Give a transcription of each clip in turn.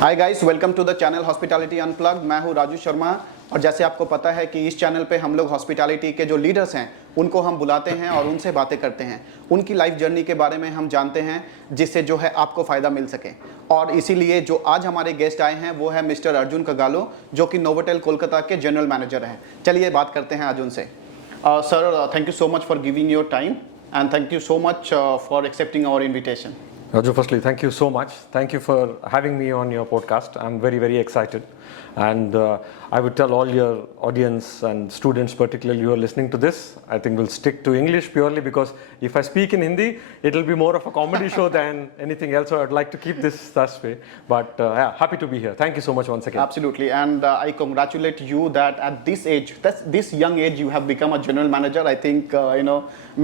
Hi guys, welcome to the channel hospitality unplugged. मैं हूं राजू शर्मा और जैसे आपको पता है कि इस चैनल पे हम लोग हॉस्पिटैलिटी के जो लीडर्स हैं उनको हम बुलाते हैं और उनसे बातें करते हैं, उनकी लाइफ जर्नी के बारे में हम जानते हैं जिससे जो है आपको फ़ायदा मिल सके। और इसीलिए जो आज हमारे गेस्ट आए हैं वो है मिस्टर अर्जुन कगालो, जो कि नोवोटेल कोलकाता के जनरल मैनेजर हैं। चलिए बात करते हैं आज उनसे। Sir, thank you so much for giving your time and thank you so much for accepting our invitation. Raju, firstly, thank you so much. Thank you for having me on your podcast. I'm very, very excited. And I would tell all your audience and students particularly who are listening to this, I think we'll stick to English purely because if I speak in Hindi, it'll be more of a comedy show than anything else. So I'd like to keep this that way. But yeah, happy to be here. Thank you so much once again. Absolutely. And I congratulate you that at this age, this young age, you have become a general manager. I think,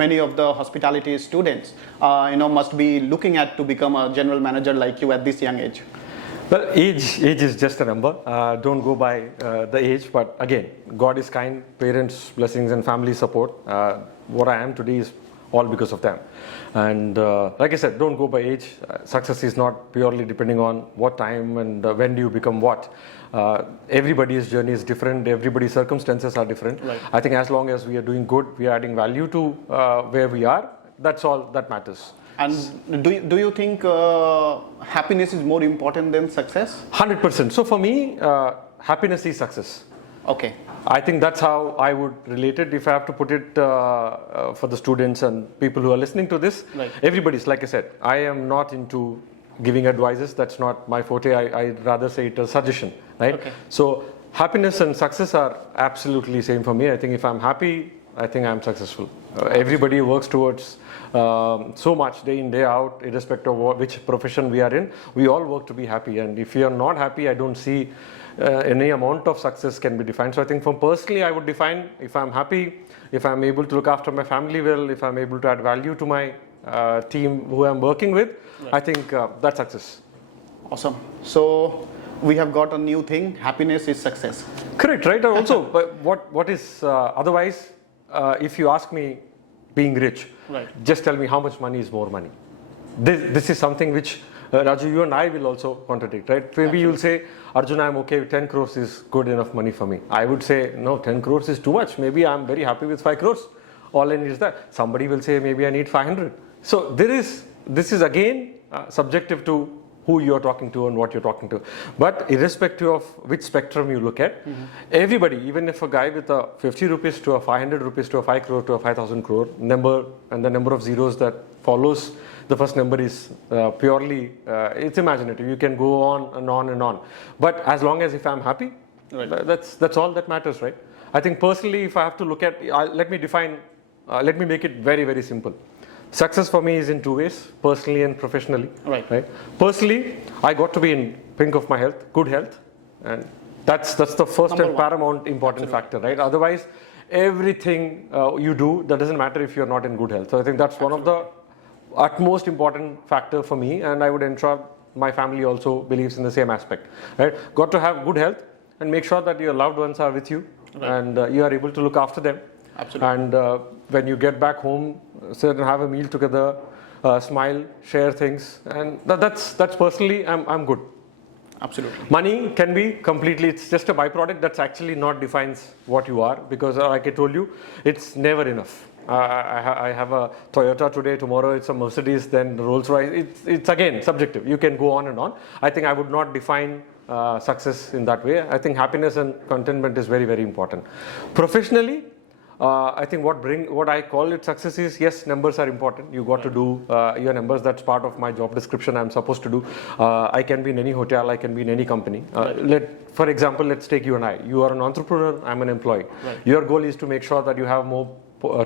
many of the hospitality students, must be looking at to become a general manager like you at this young age. Well, age is just a number. Don't go by the age. But again, God is kind, parents' blessings and family support. What I am today is all because of them. And like I said, don't go by age. Success is not purely depending on what time and when do you become what. Everybody's journey is different. Everybody's circumstances are different. Right. I think as long as we are doing good, we are adding value to where we are. That's all that matters. And do you think happiness is more important than success? 100%. So for me, happiness is success. Okay. I think that's how I would relate it. If I have to put it for the students and people who are listening to this, Right. everybody's, like I said, I am not into giving advices. That's not my forte. I'd rather say it a suggestion, right? Okay. So happiness and success are absolutely same for me. I think if I'm happy, I think I'm successful. Everybody works towards so much day in, day out, irrespective of which profession we are in. We all work to be happy. And if you're not happy, I don't see any amount of success can be defined. So I think from personally, I would define if I'm happy, if I'm able to look after my family well, if I'm able to add value to my team who I'm working with, Right. I think that's success. Awesome. So we have got a new thing. Happiness is success. Correct, right? And also, but what is otherwise, if you ask me being rich, Right. just tell me how much money is more money. This is something which Raju, you and I will also contradict, right? Maybe Absolutely. you'll say, Arjun, I'm okay with 10 crores is good enough money for me. I would say, no, 10 crores is too much. Maybe I'm very happy with 5 crores. All I need is that. Somebody will say, maybe I need 500. So this is again subjective to who you're talking to and what you're talking to. But irrespective of which spectrum you look at, everybody, even if a guy with a 50 rupees to a 500 rupees to a 5 crore to a 5,000 crore number and the number of zeros that follows the first number is purely, it's imaginative. You can go on and on and on. But as long as if I'm happy, Right. that's all that matters, right? I think personally, if I have to look at, let me make it very, very simple. Success for me is in two ways, personally and professionally. Right. Personally, I got to be in pink of my health, good health, and that's the first Number and one. paramount important factor, right? Otherwise, everything you do, that doesn't matter if you're not in good health. So I think that's one of the utmost important factor for me, and I would ensure my family also believes in the same aspect, right? Got to have good health and make sure that your loved ones are with you, Right. and you are able to look after them. Absolutely. And when you get back home, sit and have a meal together, smile, share things, and that's personally, I'm good. Absolutely. Money can be completely, it's just a byproduct that's actually not defines what you are, because like I told you, it's never enough. I have a Toyota today, tomorrow it's a Mercedes, then Rolls Royce. It's again subjective. You can go on and on. I think I would not define success in that way. I think happiness and contentment is very, very important. Professionally, I think what I call it success is, yes, numbers are important. You got to do your numbers. That's part of my job description. I'm supposed to do. I can be in any hotel. I can be in any company. For example, let's take you and I. You are an entrepreneur. I'm an employee. Right. Your goal is to make sure that you have more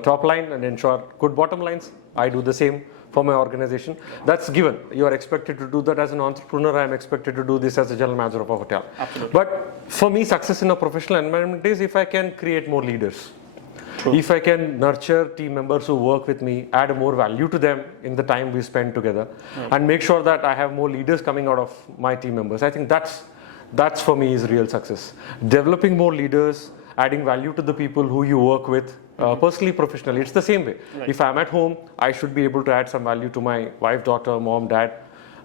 top line and ensure good bottom lines. I do the same for my organization. That's given. You are expected to do that as an entrepreneur. I am expected to do this as a general manager of a hotel. Absolutely. But for me, success in a professional environment is if I can create more leaders. True. If I can nurture team members who work with me, add more value to them in the time we spend together, and make sure that I have more leaders coming out of my team members. I think that's for me is real success. Developing more leaders, adding value to the people who you work with, personally, professionally. It's the same way. Right. If I'm at home, I should be able to add some value to my wife, daughter, mom, dad.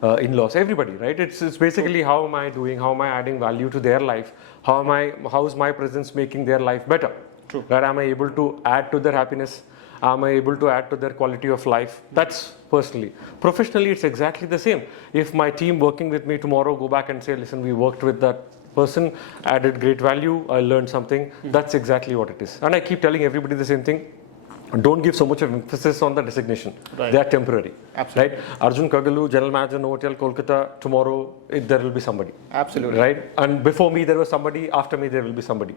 in-laws, everybody, right? It's basically how am I doing, how am I adding value to their life, how is my presence making their life better? True. Right? Am I able to add to their happiness? Am I able to add to their quality of life? That's personally. Professionally, it's exactly the same. If my team working with me tomorrow go back and say, listen, we worked with that person, added great value, I learned something, that's exactly what it is. And I keep telling everybody the same thing. Don't give so much of emphasis on the designation. Right. They are temporary. Absolutely. Right? Arjun Kaggallu, General Manager Novotel Kolkata, tomorrow there will be somebody. Absolutely. Right? And before me there was somebody, after me there will be somebody.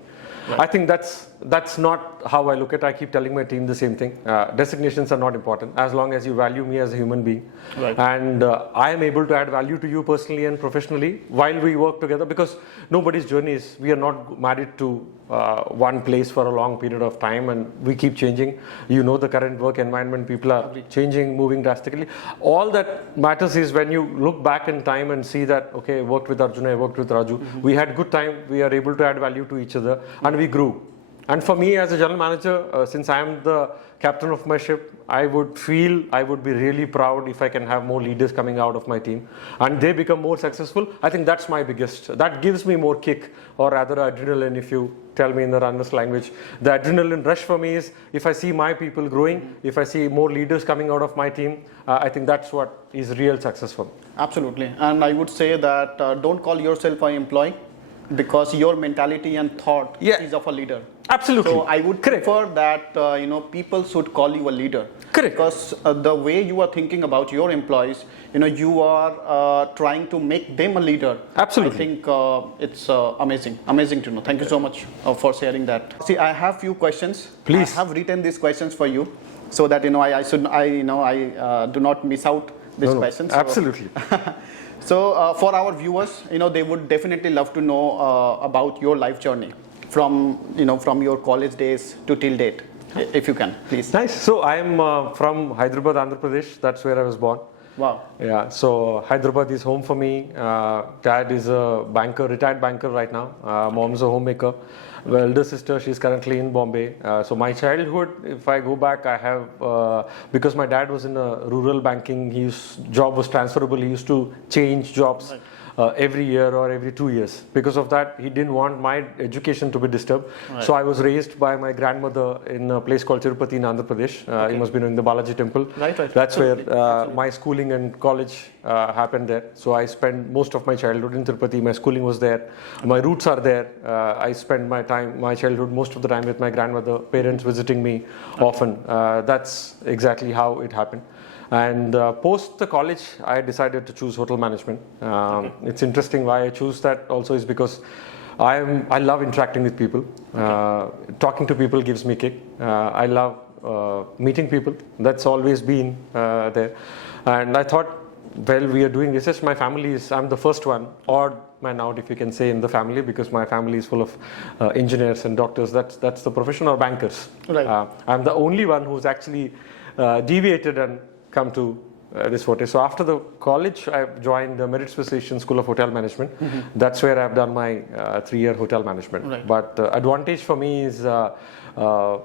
Right. I think that's not how I look at it. I keep telling my team the same thing. Designations are not important as long as you value me as a human being. Right. And I am able to add value to you personally and professionally while we work together, because nobody's journey is, we are not married to one place for a long period of time, and we keep changing. You know the current work environment, people are changing, moving drastically. All that matters is when you look back in time and see that, okay, I worked with Arjun, I worked with Raju, we had good time, we are able to add value to each other, and we grew. And for me as a general manager, since I am the captain of my ship, I would be really proud if I can have more leaders coming out of my team and they become more successful. I think that's my biggest, that gives me more kick, or rather adrenaline, if you tell me in the runners language. The adrenaline rush for me is if I see my people growing, if I see more leaders coming out of my team, I think that's what is real success for me. Absolutely. And I would say that don't call yourself an employee, because your mentality and thought is of a leader. Absolutely. So I would prefer that people should call you a leader. Correct. Because the way you are thinking about your employees, you are trying to make them a leader. Absolutely. I think it's amazing to know. Thank you so much for sharing that. See, I have few questions. Please. I have written these questions for you, so that I do not miss out these questions. Absolutely. So for our viewers, they would definitely love to know about your life journey from your college days to till date, if you can, please. Nice. So I am from Hyderabad, Andhra Pradesh. That's where I was born. Wow. Yeah. So Hyderabad is home for me. Dad is a banker, retired banker right now. Mom's a homemaker. The elder sister, she's currently in Bombay. So my childhood, if I go back, I have, because my dad was in a rural banking, his job was transferable. He used to change jobs. Right. Every year or every 2 years. Because of that, he didn't want my education to be disturbed. Right. So I was raised by my grandmother in a place called Tirupati in Andhra Pradesh. Okay. You must be knowing the Balaji temple. Right. That's where my schooling and college happened there. So I spent most of my childhood in Tirupati. My schooling was there. My roots are there. I spent my childhood most of the time with my grandmother, parents visiting me often. That's exactly how it happened. And post the college, I decided to choose hotel management. It's interesting why I choose that also is because I love interacting with people. Talking to people gives me kick. I love meeting people. That's always been there. And I thought, well, we are doing research. My family is, I'm the first one, odd man out if you can say, in the family, because my family is full of engineers and doctors. That's the profession, or bankers. Right. I'm the only one who's actually deviated and come to this forte. So after the college, I joined the Merit Association School of Hotel Management. Mm-hmm. That's where I've done my 3-year hotel management. Right. But the advantage for me is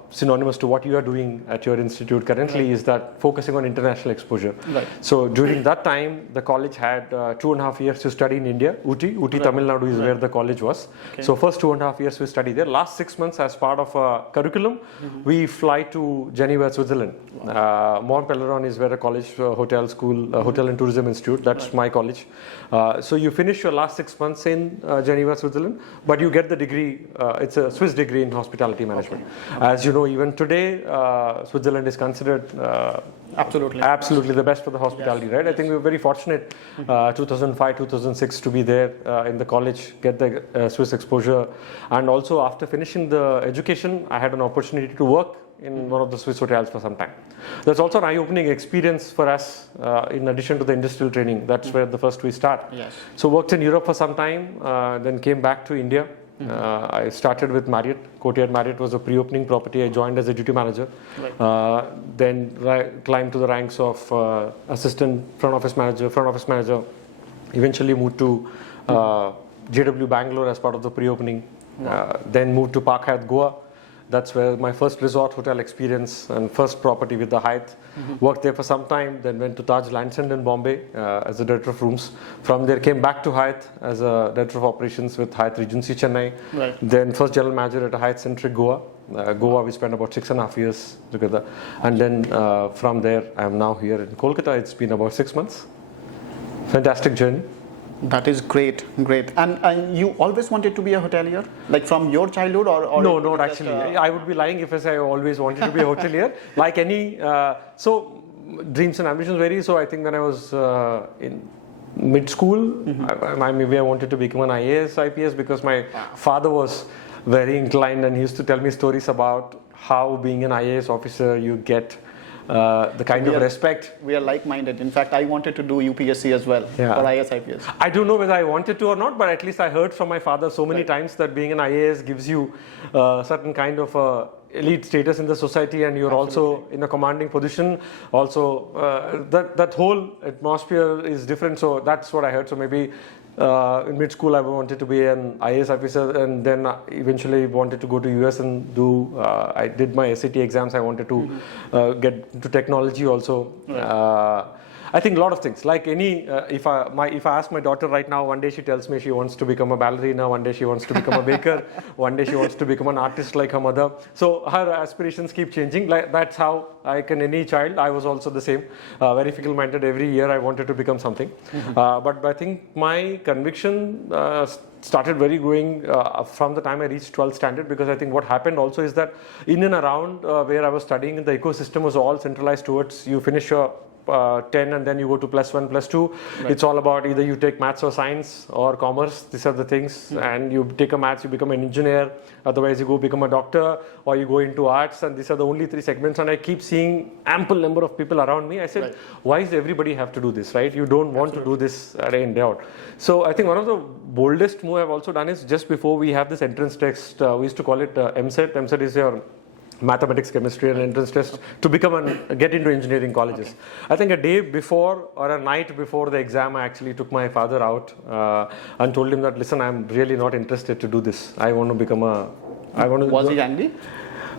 synonymous to what you are doing at your institute currently, is that focusing on international exposure. Right. So during that time, the college had 2.5 years to study in India. Uti, Tamil Nadu is where the college was. Okay. So first 2.5 years we study there. Last 6 months, as part of a curriculum, we fly to Geneva, Switzerland. Mont Pelerin is where a college, hotel school, Hotel and Tourism Institute. That's my college. So you finish your last 6 months in Geneva, Switzerland, but you get the degree. It's a Swiss degree in hospitality management. Okay. As you know, even today, Switzerland is considered absolutely the best for the hospitality, right? Yes. I think we were very fortunate 2005, 2006 to be there in the college, get the Swiss exposure. And also after finishing the education, I had an opportunity to work in one of the Swiss hotels for some time. That's also an eye-opening experience for us in addition to the industrial training. That's where the first we start. Yes. So worked in Europe for some time, then came back to India. I started with Marriott. Courtyard Marriott was a pre-opening property. I joined as a duty manager. Right. Then climbed to the ranks of assistant front office manager. Eventually moved to JW Bangalore as part of the pre-opening. Wow. Then moved to Park Hyatt Goa. That's where my first resort hotel experience and first property with the Hyatt. Worked there for some time, then went to Taj Lands End in Bombay as a director of rooms. From there came back to Hyatt as a director of operations with Hyatt Regency Chennai. Right. Then first general manager at Hyatt Centric Goa. Goa we spent about 6.5 years together. And then from there I am now here in Kolkata. It's been about 6 months. Fantastic journey. That is great. And you always wanted to be a hotelier? Like from your childhood or No, it was not just, actually. I would be lying if I say I always wanted to be a hotelier. Like any, so dreams and ambitions vary. So I think when I was in mid-school, maybe I wanted to become an IAS, IPS because my father was very inclined and he used to tell me stories about how being an IAS officer you get the kind of respect. We are like-minded. In fact, I wanted to do UPSC as well, or IAS, IPS. I don't know whether I wanted to or not, but at least I heard from my father so many times that being an IAS gives you certain kind of elite status in the society, and you're also in a commanding position. Also, that whole atmosphere is different. So that's what I heard. So maybe in mid-school I wanted to be an IAS officer, and then eventually wanted to go to US and do, I did my SAT exams. I wanted to get into technology also. I think a lot of things. Like any, if I ask my daughter right now, one day she tells me she wants to become a ballerina, one day she wants to become a baker, one day she wants to become an artist like her mother. So her aspirations keep changing. Like that's how any child. I was also the same. Very fickle-minded. Every year I wanted to become something. But I think my conviction started very growing from the time I reached 12th standard, because I think what happened also is that in and around where I was studying, the ecosystem was all centralized towards you finish your 10 and then you go to +1, +2. Right. It's all about either you take maths or science or commerce. These are the things. And you take a maths, you become an engineer. Otherwise, you go become a doctor, or you go into arts. And these are the only 3 segments. And I keep seeing ample number of people around me. I said, why does everybody have to do this, right? You don't want to do this day in, day out. So I think one of the boldest move I've also done is just before we have this entrance test, we used to call it MSET. MSET is your mathematics, chemistry and entrance test to get into engineering colleges. I think a day before or a night before the exam, I actually took my father out and told him that, listen, I'm really not interested to do this. I want to become Was he angry?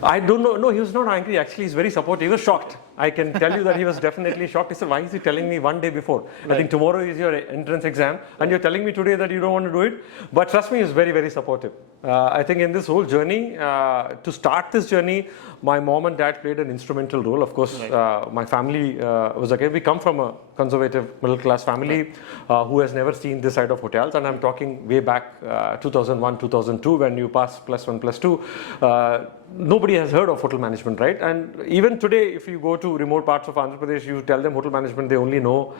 I don't know. No, he was not angry. Actually, he's very supportive. He was shocked. I can tell you that he was definitely shocked. He said, why is he telling me one day before? Right. I think tomorrow is your entrance exam and you're telling me today that you don't want to do it. But trust me, he's very, very supportive. I think in this whole journey, to start this journey, my mom and dad played an instrumental role. Of course, my family was again, we come from a conservative middle class family who has never seen this side of hotels. And I'm talking way back 2001, 2002, when you pass +1, +2. Nobody has heard of hotel management, right? And even today, if you go to remote parts of Andhra Pradesh, you tell them hotel management, they only know,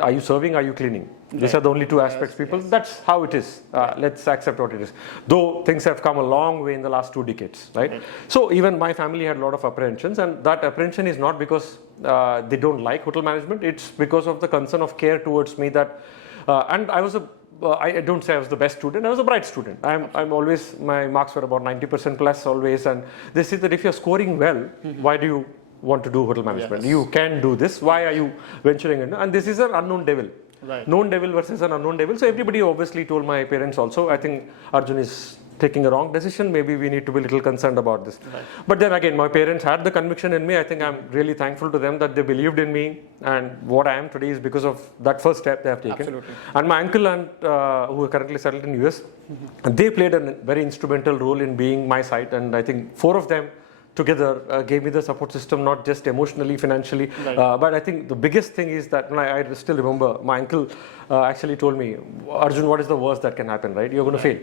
are you serving, are you cleaning? These are the only 2 aspects, people. That's how it is. Let's accept what it is. Though things have come a long way in the last 2 decades, right? So even my family had a lot of apprehensions, and that apprehension is not because they don't like hotel management. It's because of the concern of care towards me that, and I was I don't say I was the best student. I was a bright student. I'm always, my marks were about 90% plus always. And they say that if you're scoring well, why do you want to do hotel management? You can do this. Why are you venturing in? And this is an unknown devil. Right. Known devil versus an unknown devil. So everybody obviously told my parents also, I think Arjun is taking a wrong decision. Maybe we need to be a little concerned about this. Right. But then again, my parents had the conviction in me. I think I'm really thankful to them that they believed in me, and what I am today is because of that first step they have taken. Absolutely. And my uncle and who are currently settled in US, they played a very instrumental role in being my side, and I think 4 of them together gave me the support system, not just emotionally, financially. Right. But I think the biggest thing is that I still remember my uncle actually told me, Arjun, what is the worst that can happen, right? You're going to fail.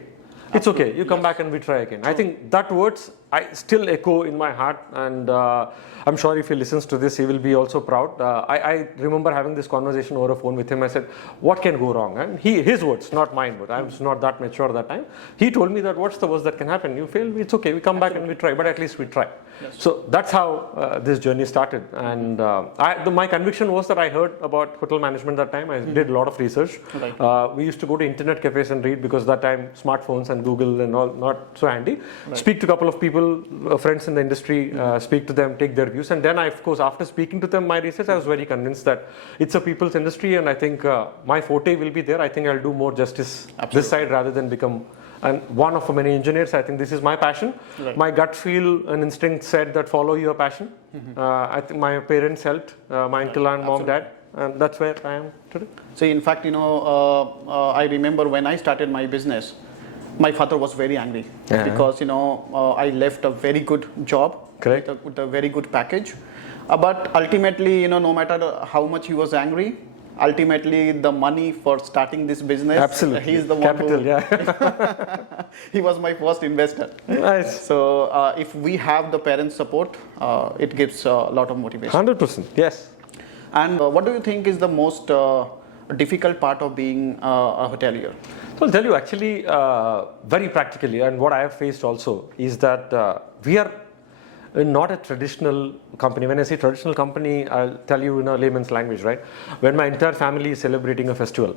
It's okay. You come back and we try again. True. I think that words I still echo in my heart, and I'm sure if he listens to this, he will be also proud. I remember having this conversation over a phone with him. I said, what can go wrong? And his words, not mine, but I was not that mature at that time. He told me that what's the worst that can happen? You fail, it's okay. We come back and we try, but at least we try. Yes. So that's how this journey started. And my conviction was that I heard about hotel management that time. I did a lot of research. Right. We used to go to internet cafes and read, because that time smartphones and Google and all not so handy. Right. Speak to a couple of people, friends in the industry, speak to them, take their views. And then I, of course, after speaking to them, my research, I was very convinced that it's a people's industry, and I think my forte will be there. I think I'll do more justice this side rather than become and one of many engineers. I think this is my passion. Right. My gut feel and instinct said that follow your passion. I think my parents helped, my uncle and mom, dad, and that's where I am today. So in fact, I remember when I started my business, my father was very angry because I left a very good job. Correct. With a very good package, but ultimately, no matter how much he was angry, ultimately the money for starting this business, Absolutely, he is the capital, one he was my first investor. Nice. So if we have the parents' support, it gives a lot of motivation. 100%, yes. And what do you think is the most difficult part of being a hotelier? So I'll tell you actually very practically, and what I have faced also is that we are not a traditional company. When I say traditional company, I'll tell you in a layman's language, right? When my entire family is celebrating a festival,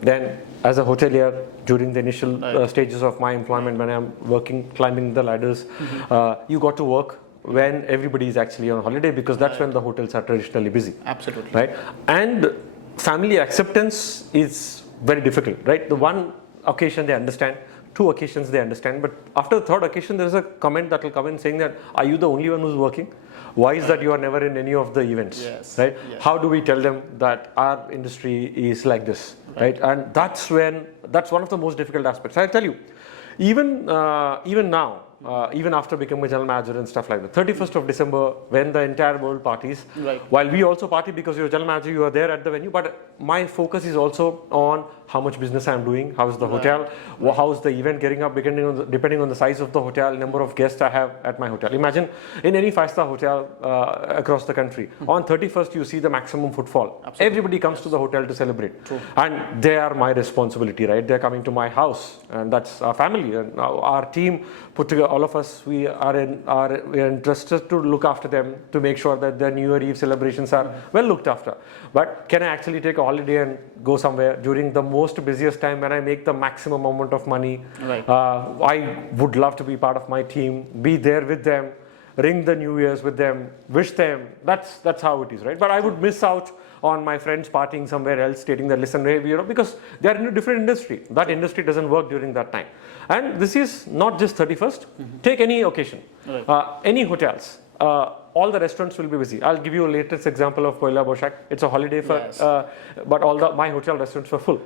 then as a hotelier, during the initial stages of my employment, when I'm working, climbing the ladders, you got to work when everybody is actually on holiday, because that's when the hotels are traditionally busy. Absolutely. Right? And family acceptance is very difficult, right? The one occasion they understand, 2 occasions they understand, but after the 3rd occasion there is a comment that will come in saying that, are you the only one who's working? Why is that you are never in any of the events? Yes. Right? Yes. How do we tell them that our industry is like this? Right? And that's one of the most difficult aspects. I'll tell you, even now, even after becoming a general manager and stuff like that, 31st of December, when the entire world parties, while we also party because you're a general manager, you are there at the venue, but my focus is also on how much business I'm doing, how is the hotel, how is the event getting up, depending on the size of the hotel, number of guests I have at my hotel. Imagine in any 5-star hotel across the country, on 31st you see the maximum footfall. Absolutely. Everybody comes to the hotel to celebrate. True. And they are my responsibility, right? They're coming to my house, and that's our family. And our team put together, all of us, we are interested to look after them, to make sure that their New Year Eve celebrations are well looked after. But can I actually take a holiday and go somewhere during the most busiest time when I make the maximum amount of money? Right. I would love to be part of my team, be there with them, ring the New Year's with them, wish them. That's how it is, right? But I would miss out on my friends partying somewhere else, stating that, listen, because they are in a different industry. That industry doesn't work during that time. And this is not just 31st. Take any occasion, any hotels. All the restaurants will be busy. I'll give you a latest example of Poila Boshak. It's a holiday but my hotel restaurants were full.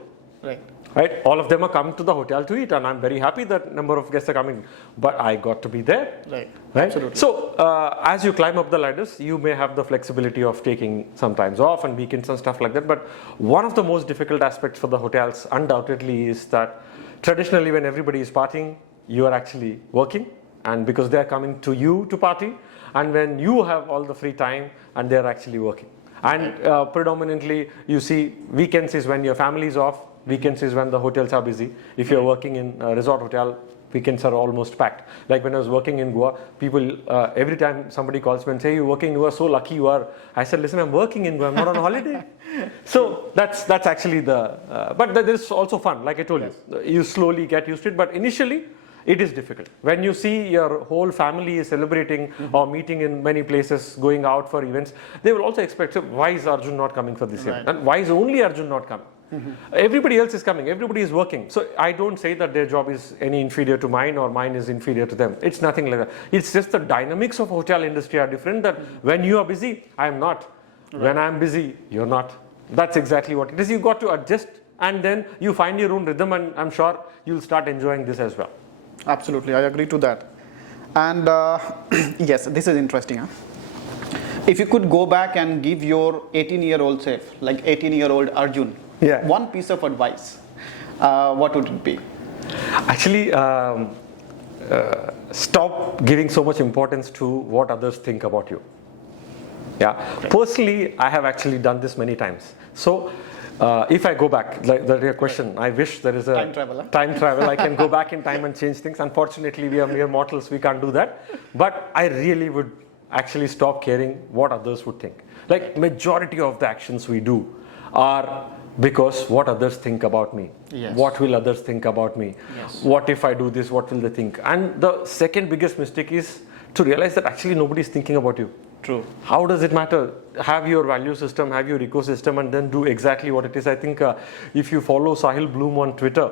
Right? All of them are coming to the hotel to eat, and I'm very happy that number of guests are coming. But I got to be there. Right? Absolutely. So as you climb up the ladders, you may have the flexibility of taking sometimes off and weekends and stuff like that. But one of the most difficult aspects for the hotels undoubtedly is that traditionally when everybody is partying, you are actually working, and because they are coming to you to party, and when you have all the free time and they are actually working. And predominantly you see weekends is when your family is off, weekends is when the hotels are busy. If you're working in a resort hotel, weekends are almost packed. Like when I was working in Goa, people, every time somebody calls me and say, you're working, you are so lucky you are. I said, listen, I'm working in Goa, I'm not on holiday. So that's actually but there's also fun, like I told you. You slowly get used to it, but initially, it is difficult. When you see your whole family is celebrating or meeting in many places, going out for events, they will also expect, so why is Arjun not coming for this event? And why is only Arjun not coming? Everybody else is coming, everybody is working. So I don't say that their job is any inferior to mine or mine is inferior to them. It's nothing like that. It's just the dynamics of hotel industry are different, that when you are busy, I am not. When I am busy, you're not. That's exactly what it is. You've got to adjust, and then you find your own rhythm, and I'm sure you'll start enjoying this as well. Absolutely, I agree to that. And yes, this is interesting. If you could go back and give your 18-year-old self, like 18-year-old Arjun, one piece of advice, what would it be? Actually, stop giving so much importance to what others think about you. Personally, I have actually done this many times. So if I go back, like your question, I wish there is a time travel. I can go back in time and change things. Unfortunately, we are mere mortals. We can't do that. But I really would actually stop caring what others would think. Like majority of the actions we do are because what others think about me. What will others think about me? What if I do this? What will they think? And the second biggest mistake is to realize that actually nobody is thinking about you. True. How does it matter? Have your value system, have your ecosystem, and then do exactly what it is. I think if you follow Sahil Bloom on Twitter,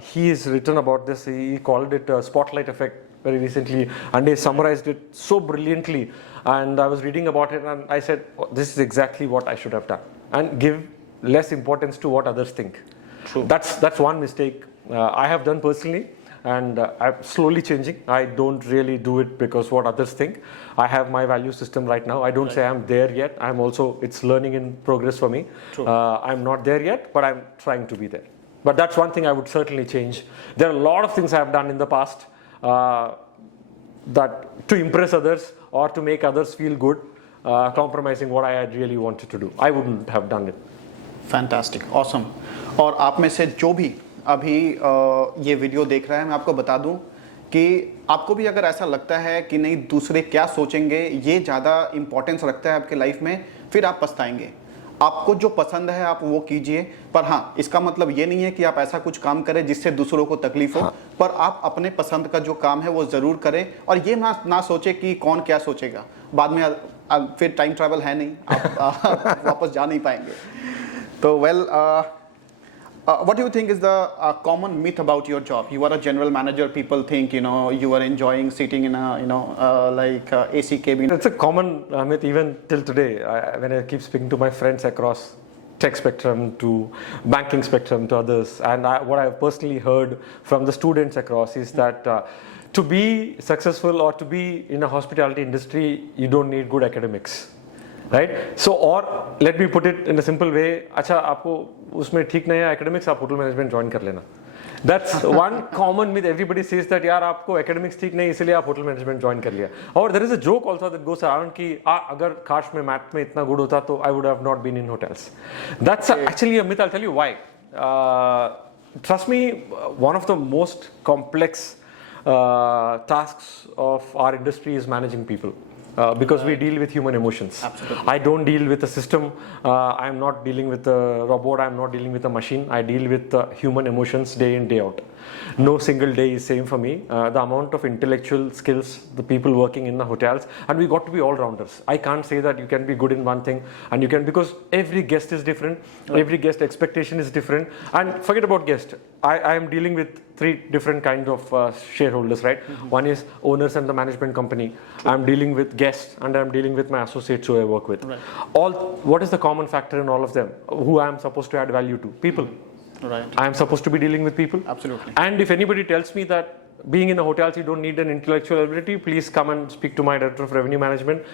he has written about this. He called it spotlight effect very recently, and he summarized it so brilliantly. And I was reading about it, and I said, this is exactly what I should have done, and give less importance to what others think. True. That's one mistake I have done personally. And I'm slowly changing. I don't really do it because what others think. I have my value system right now. I don't say I'm there yet. It's learning in progress for me. I'm not there yet, but I'm trying to be there. But that's one thing I would certainly change. There are a lot of things I've done in the past that to impress others or to make others feel good, compromising what I had really wanted to do. I wouldn't have done it. Fantastic, awesome. और आप में से जो भी अभी ये video देख रहा है, मैं आपको बता दूं कि आपको भी अगर ऐसा लगता है कि नहीं दूसरे क्या सोचेंगे ये ज़्यादा इंपॉर्टेंस रखता है आपके लाइफ में, फिर आप पछताएंगे। आपको जो पसंद है आप वो कीजिए, पर हाँ इसका मतलब ये नहीं है कि आप ऐसा कुछ काम करें जिससे दूसरों को तकलीफ हो। पर आप अपने पसंद का जो काम है वो ज़रूर करें, और ये ना सोचे कि कौन क्या सोचेगा। बाद में फिर टाइम ट्रैवल है नहीं, आप वापस जा नहीं पाएंगे। तो well, what do you think is the common myth about your job? You are a general manager. People think you are enjoying sitting in a like AC cabin. It's a common myth even till today. When I keep speaking to my friends across tech spectrum to banking spectrum to others, and what I've personally heard from the students across is that to be successful or to be in a hospitality industry, you don't need good academics. Right? So, or let me put it in a simple way. अच्छा आपको उसमें ठीक नहीं है academics, आप hotel management join कर लेना. That's one common myth. Everybody says that यार आपको academics ठीक नहीं इसलिए आप hotel management join कर लिया. और there is a joke also that goes around कि अगर काश मैं math में इतना good होता तो I would have not been in hotels. That's actually a myth. I'll tell you why. Trust me, one of the most complex tasks of our industry is managing people. Because we deal with human emotions. Absolutely. I don't deal with a system. I'm not dealing with a robot. I'm not dealing with a machine. I deal with human emotions day in, day out. No single day is same for me. The amount of intellectual skills, the people working in the hotels, and we got to be all-rounders. I can't say that you can be good in one thing and you can, because every guest is different. Right. Every guest expectation is different. And forget about guest. I am dealing with three different kinds of shareholders, right? Mm-hmm. One is owners and the management company. True. I'm dealing with guests and I'm dealing with my associates who I work with. Right. What is the common factor in all of them? Who I am supposed to add value to? People. Right. I am supposed to be dealing with people. Absolutely. And if anybody tells me that being in a hotel you don't need an intellectual ability, please come and speak to my director of revenue management,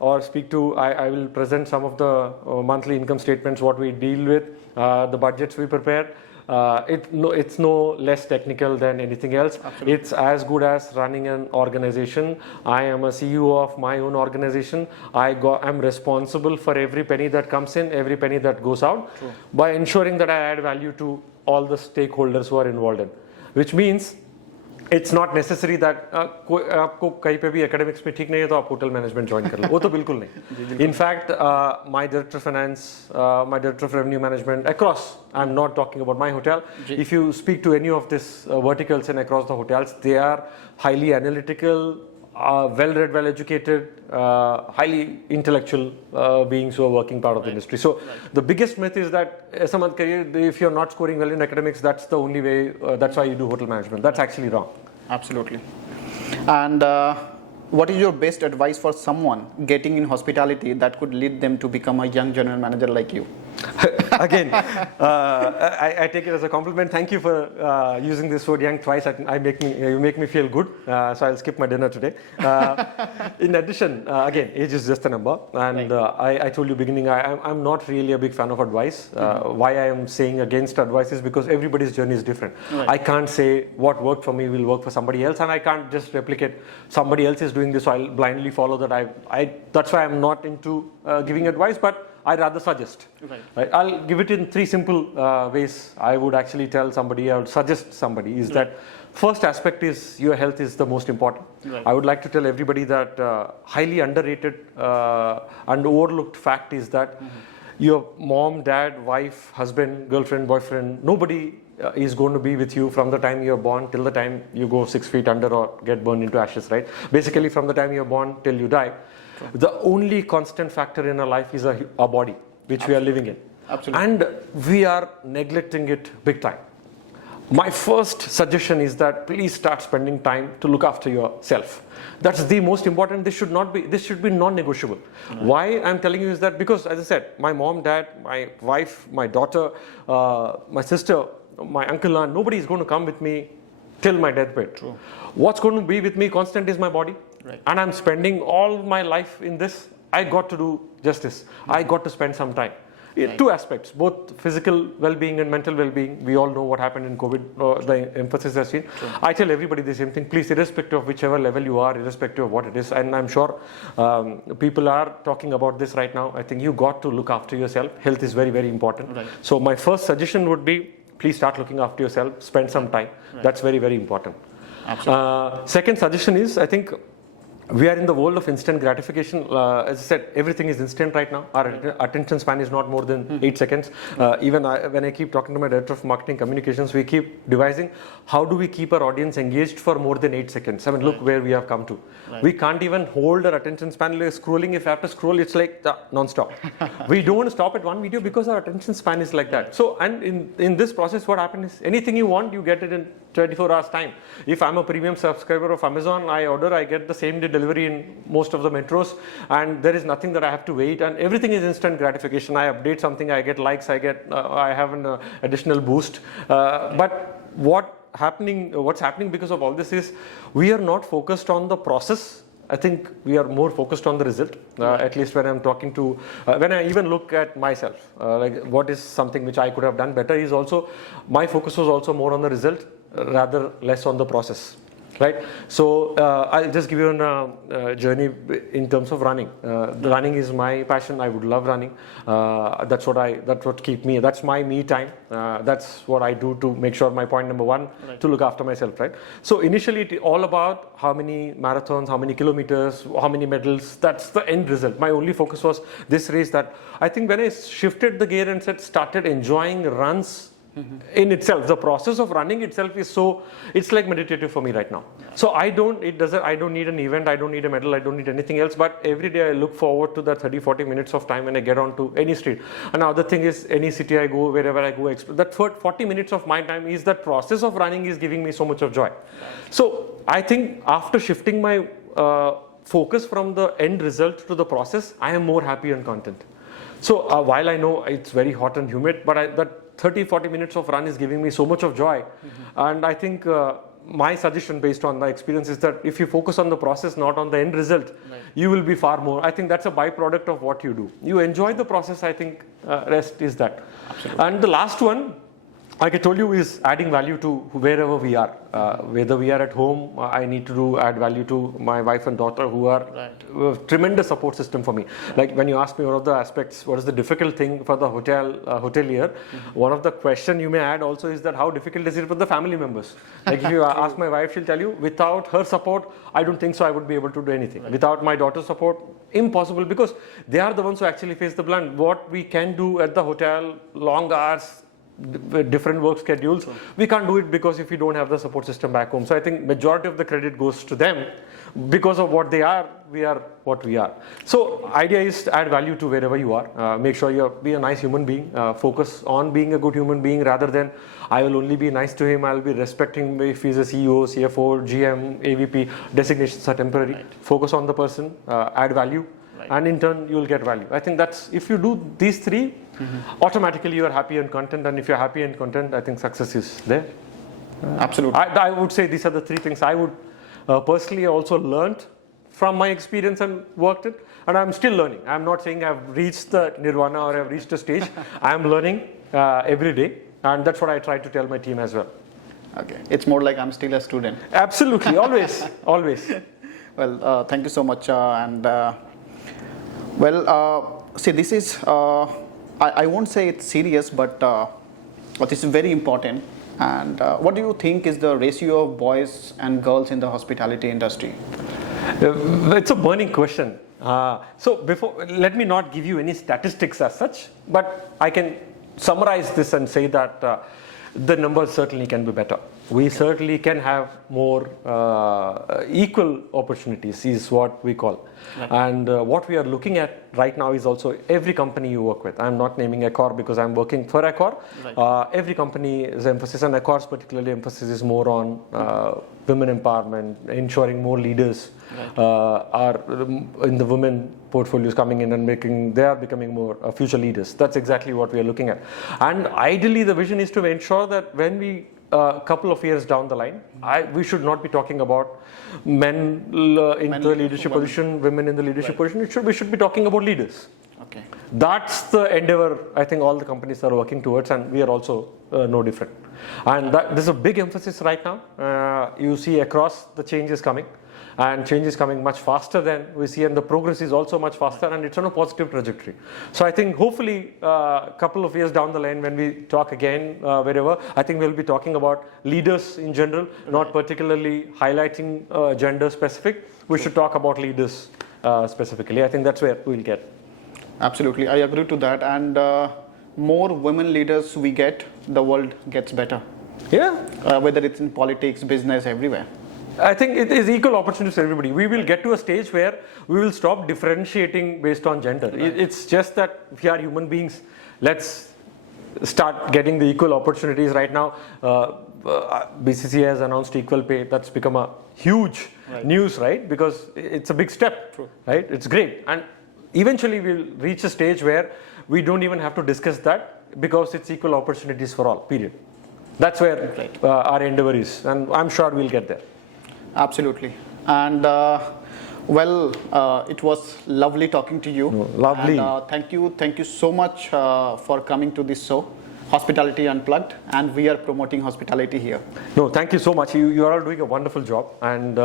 or speak to, I will present some of the monthly income statements, what we deal with, the budgets we prepare. It's no less technical than anything else. Absolutely. It's as good as running an organization. I am a CEO of my own organization. I'm responsible for every penny that comes in, every penny that goes out. True. By ensuring that I add value to all the stakeholders who are involved in. Which means it's not necessary that आपको कहीं पे भी academics में ठीक नहीं है तो आप hotel management join कर लो, वो तो बिल्कुल नहीं. In fact, my director of finance, my director of revenue management across, I'm not talking about my hotel. If you speak to any of these verticals and across the hotels, they are highly analytical, well-read, well-educated, highly intellectual beings who are working part of the industry. So the biggest myth is that if you're not scoring well in academics, that's the only way, that's why you do hotel management. That's actually wrong. Absolutely. And what is your best advice for someone getting in hospitality that could lead them to become a young general manager like you? Again, I take it as a compliment. Thank you for using this word young twice. You make me feel good. So I'll skip my dinner today. In addition, again, age is just a number. And I told you beginning, I'm not really a big fan of advice. Why I am saying against advice is because everybody's journey is different. Right. I can't say what worked for me will work for somebody else, and I can't just replicate somebody else is doing this, so I'll blindly follow that. That's why I'm not into giving advice, but I'd rather suggest. Right. I'll give it in three simple ways. I would actually tell somebody, I would suggest somebody, is that first aspect is your health is the most important. Right. I would like to tell everybody that highly underrated and overlooked fact is that your mom, dad, wife, husband, girlfriend, boyfriend, nobody is going to be with you from the time you're born till the time you go 6 feet under or get burned into ashes, right? Basically from the time you're born till you die. The only constant factor in our life is our body, which we are living in. Absolutely. And we are neglecting it big time. My first suggestion is that please start spending time to look after yourself. That's the most important. This should be non-negotiable. Why I'm telling you is that because, as I said, my mom, dad, my wife, my daughter, my sister, my uncle, aunt, nobody is going to come with me till my deathbed. True. What's going to be with me constant is my body. Right. And I'm spending all my life in this. I got to do justice. I got to spend some time. Right. Two aspects, both physical well-being and mental well-being. We all know what happened in COVID, the emphasis has been. True. I tell everybody the same thing, please, irrespective of whichever level you are, irrespective of what it is, and I'm sure people are talking about this right now. I think you got to look after yourself. Health is very, very important. Right. So my first suggestion would be, please start looking after yourself, spend some time. Right. That's very, very important. Absolutely. Second suggestion is, I think, we are in the world of instant gratification. As I said, everything is instant right now. Our attention span is not more than 8 seconds. Even when I keep talking to my director of marketing communications, we keep devising how do we keep our audience engaged for more than 8 seconds. I mean, look where we have come to. Right. We can't even hold our attention span. Like scrolling, if I have to scroll, it's like non-stop. We don't want to stop at one video because our attention span is like that. So, and in this process, what happens is anything you want, you get it in 24 hours time. If I'm a premium subscriber of Amazon, I order, I get the same day delivery in most of the metros, and there is nothing that I have to wait, and everything is instant gratification. I update something, I get likes, I have an additional boost. But what's happening because of all this is we are not focused on the process. I think we are more focused on the result, at least when I'm talking to, when I even look at myself, like what is something which I could have done better is also, my focus was also more on the result, rather less on the process. Right, so I'll just give you a journey in terms of running. The running is my passion. I would love running. That's what keep me. That's my me time. That's what I do to make sure my point number one, right, to look after myself. Right. So initially, it's all about how many marathons, how many kilometers, how many medals. That's the end result. My only focus was this race. That I think when I shifted the gear and started enjoying runs. In itself, the process of running itself is it's like meditative for me right now. So I don't need an event, I don't need a medal, I don't need anything else, but every day I look forward to that 30-40 minutes of time when I get onto any street. And the other thing is, any city I go, wherever I go, that 40 minutes of my time is that process of running is giving me so much of joy. So I think after shifting my focus from the end result to the process, I am more happy and content. So while I know it's very hot and humid, but that 30-40 minutes of run is giving me so much of joy. And I think my suggestion based on the experience is that if you focus on the process, not on the end result, right, you will be far more. I think that's a byproduct of what you do. You enjoy the process, I think rest is that. Absolutely. And the last one, like I told you, is adding value to wherever we are. Whether we are at home, I need to add value to my wife and daughter, who are a tremendous support system for me. Like when you ask me one of the aspects, what is the difficult thing for the hotelier? One of the question you may add also is that how difficult is it for the family members? Like if you ask my wife, she'll tell you, without her support, I don't think so I would be able to do anything. Right. Without my daughter's support, impossible, because they are the ones who actually face the brunt. What we can do at the hotel, long hours, different work schedules, we can't do it because if we don't have the support system back home. So I think majority of the credit goes to them. Because of what they are, we are what we are. So idea is to add value to wherever you are. Make sure you be a nice human being. Focus on being a good human being rather than I will only be nice to him, I'll be respecting him if he's a CEO, CFO, GM, AVP. Designations are temporary. Right. Focus on the person, add value. Right. And in turn, you will get value. I think that's, if you do these three, automatically you are happy and content. And if you're happy and content, I think success is there. Absolutely. I would say these are the three things I would personally also learned from my experience and worked it. And I'm still learning. I'm not saying I've reached the nirvana or I've reached a stage. I'm learning every day. And that's what I try to tell my team as well. Okay. It's more like I'm still a student. Absolutely. Always. Always. Well, thank you so much. See, this is, I won't say it's serious, but this is very important. And what do you think is the ratio of boys and girls in the hospitality industry? It's a burning question. So let me not give you any statistics as such, but I can summarize this and say that the numbers certainly can be better. We certainly can have more equal opportunities is what we call. And what we are looking at right now is also every company you work with. I'm not naming Accor because I'm working for Accor. Every company's emphasis, and Accor's particularly emphasis, is more on women empowerment, ensuring more leaders are in the women portfolios coming in and they are becoming more future leaders. That's exactly what we are looking at. And ideally, the vision is to ensure that when we couple of years down the line, we should not be talking about men in the leadership position, women in the leadership position. We should be talking about leaders. Okay. That's the endeavor I think all the companies are working towards, and we are also no different. And there's a big emphasis right now. You see across the change is coming. And change is coming much faster than we see, and the progress is also much faster, and it's on a positive trajectory. So I think hopefully a couple of years down the line when we talk again wherever, I think we'll be talking about leaders in general, not particularly highlighting gender specific. We should talk about leaders specifically. I think that's where we'll get. Absolutely, I agree to that. And more women leaders we get, the world gets better. Yeah. Whether it's in politics, business, everywhere. I think it is equal opportunities for everybody. We will get to a stage where we will stop differentiating based on gender. It's just that we are human beings. Let's start getting the equal opportunities. Right now, BCCI has announced equal pay. That's become a huge news, right? Because it's a big step, right? It's great. And eventually we'll reach a stage where we don't even have to discuss that because it's equal opportunities for all, period. That's where our endeavor is. And I'm sure we'll get there. Absolutely. And it was lovely talking to you. Lovely. And, thank you so much for coming to this show, Hospitality Unplugged, and we are promoting hospitality here. No, thank you so much. You are all doing a wonderful job. And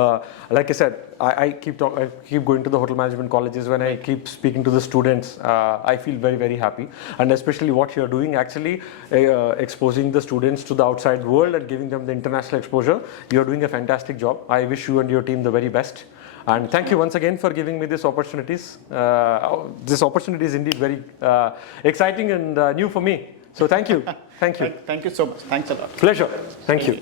like I said, I keep going to the hotel management colleges. When I keep speaking to the students, I feel very, very happy. And especially what you are doing, actually exposing the students to the outside world and giving them the international exposure. You are doing a fantastic job. I wish you and your team the very best. And thank you once again for giving me these opportunities. This opportunity is indeed very exciting and new for me. So thank you. Thank you. Thank you so much. Thanks a lot. Pleasure. Thank you.